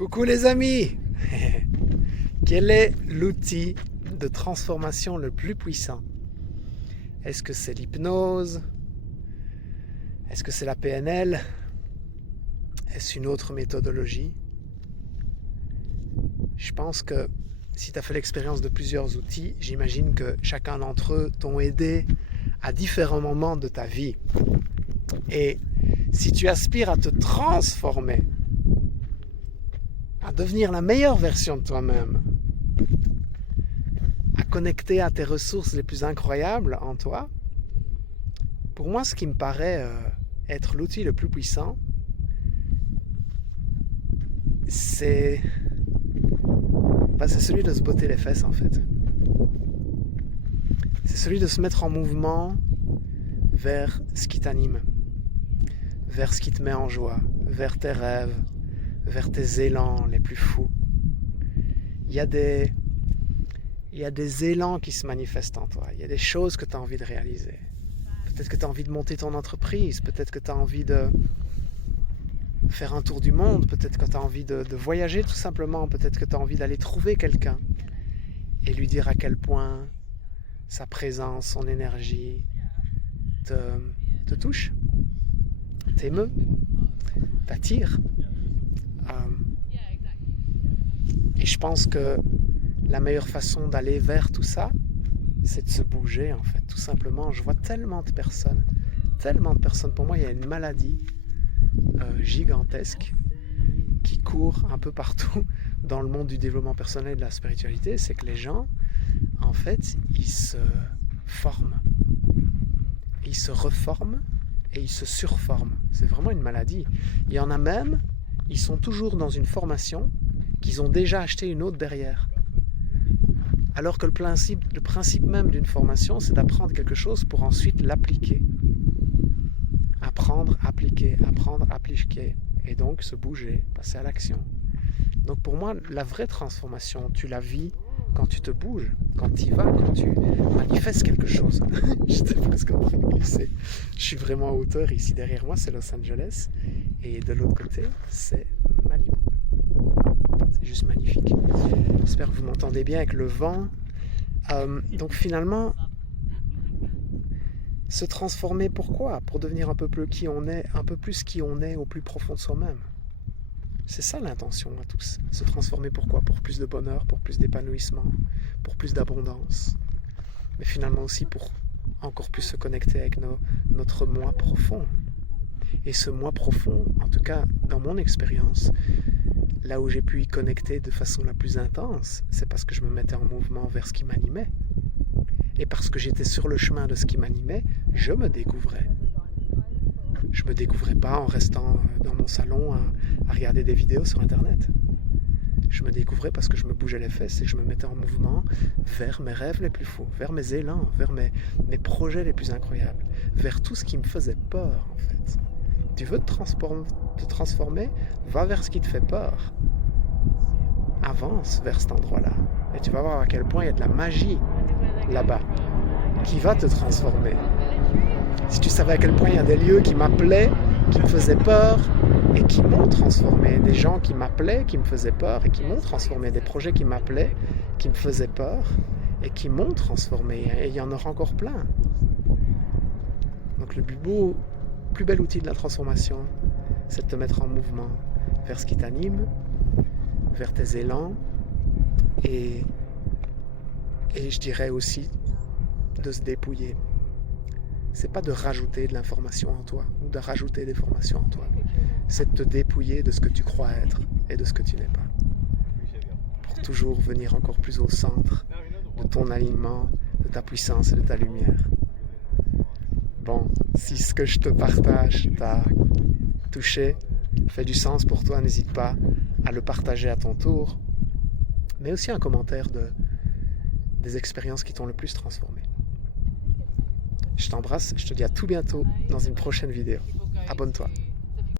Coucou les amis. Quel est l'outil de transformation le plus puissant? Est-ce que c'est l'hypnose? Est-ce que c'est la PNL? Est-ce une autre méthodologie? Je pense que si tu as fait l'expérience de plusieurs outils, j'imagine que chacun d'entre eux t'ont aidé à différents moments de ta vie. Et si tu aspires à te transformer, à devenir la meilleure version de toi-même, à connecter à tes ressources les plus incroyables en toi, pour moi, ce qui me paraît être l'outil le plus puissant, c'est celui de se botter les fesses en fait. C'est celui de se mettre en mouvement vers ce qui t'anime, vers ce qui te met en joie, vers tes rêves, vers tes élans les plus fous. Il y a des élans qui se manifestent en toi, il y a des choses que tu as envie de réaliser. Peut-être que tu as envie de monter ton entreprise, peut-être que tu as envie de faire un tour du monde, peut-être que tu as envie de voyager tout simplement, peut-être que tu as envie d'aller trouver quelqu'un et lui dire à quel point sa présence, son énergie te touche, t'émeut, t'attire. Et je pense que la meilleure façon d'aller vers tout ça, c'est de se bouger en fait, tout simplement. Je vois tellement de personnes, pour moi il y a une maladie gigantesque qui court un peu partout dans le monde du développement personnel et de la spiritualité, c'est que les gens, en fait, ils se forment, ils se reforment et ils se surforment. C'est vraiment une maladie. Il y en a même, ils sont toujours dans une formation qu'ils ont déjà acheté une autre derrière. Alors que le principe même d'une formation, c'est d'apprendre quelque chose pour ensuite l'appliquer. Apprendre, appliquer, et donc se bouger, passer à l'action. Donc pour moi, la vraie transformation, tu la vis quand tu te bouges, quand tu y vas, quand tu manifestes quelque chose. J'étais presque en train de glisser. Je suis vraiment à hauteur, ici derrière moi c'est Los Angeles, et de l'autre côté c'est Malibu. C'est juste magnifique. J'espère que vous m'entendez bien avec le vent. Donc finalement, se transformer, pourquoi? Pour devenir un peu plus qui on est, un peu plus qui on est au plus profond de soi-même. C'est ça l'intention à tous. Se transformer pourquoi? Pour plus de bonheur, pour plus d'épanouissement, pour plus d'abondance. Mais finalement aussi pour encore plus se connecter avec notre moi profond. Et ce moi profond, en tout cas dans mon expérience, là où j'ai pu y connecter de façon la plus intense, c'est parce que je me mettais en mouvement vers ce qui m'animait. Et parce que j'étais sur le chemin de ce qui m'animait, je me découvrais. Je ne me découvrais pas en restant dans mon salon à regarder des vidéos sur Internet. Je me découvrais parce que je me bougeais les fesses et je me mettais en mouvement vers mes rêves les plus fous, vers mes élans, vers mes projets les plus incroyables, vers tout ce qui me faisait peur en fait. Tu veux te transformer, va vers ce qui te fait peur. Avance vers cet endroit-là et tu vas voir à quel point il y a de la magie là-bas qui va te transformer. Si tu savais à quel point il y a des lieux qui m'appelaient, qui me faisaient peur et qui m'ont transformé, des gens qui m'appelaient, qui me faisaient peur et qui m'ont transformé, des projets qui m'appelaient, qui me faisaient peur et qui m'ont transformé, et il y en aura encore plein. Donc le plus bel outil de la transformation, c'est de te mettre en mouvement vers ce qui t'anime, vers tes élans, et je dirais aussi de se dépouiller. C'est pas de rajouter de l'information en toi ou de rajouter des formations en toi. C'est de te dépouiller de ce que tu crois être et de ce que tu n'es pas. Pour toujours venir encore plus au centre de ton alignement, de ta puissance et de ta lumière. Bon, si ce que je te partage t'a touché, fait du sens pour toi, n'hésite pas à le partager à ton tour, mais aussi un commentaire des expériences qui t'ont le plus transformé. Je t'embrasse, je te dis à tout bientôt dans une prochaine vidéo. Abonne-toi.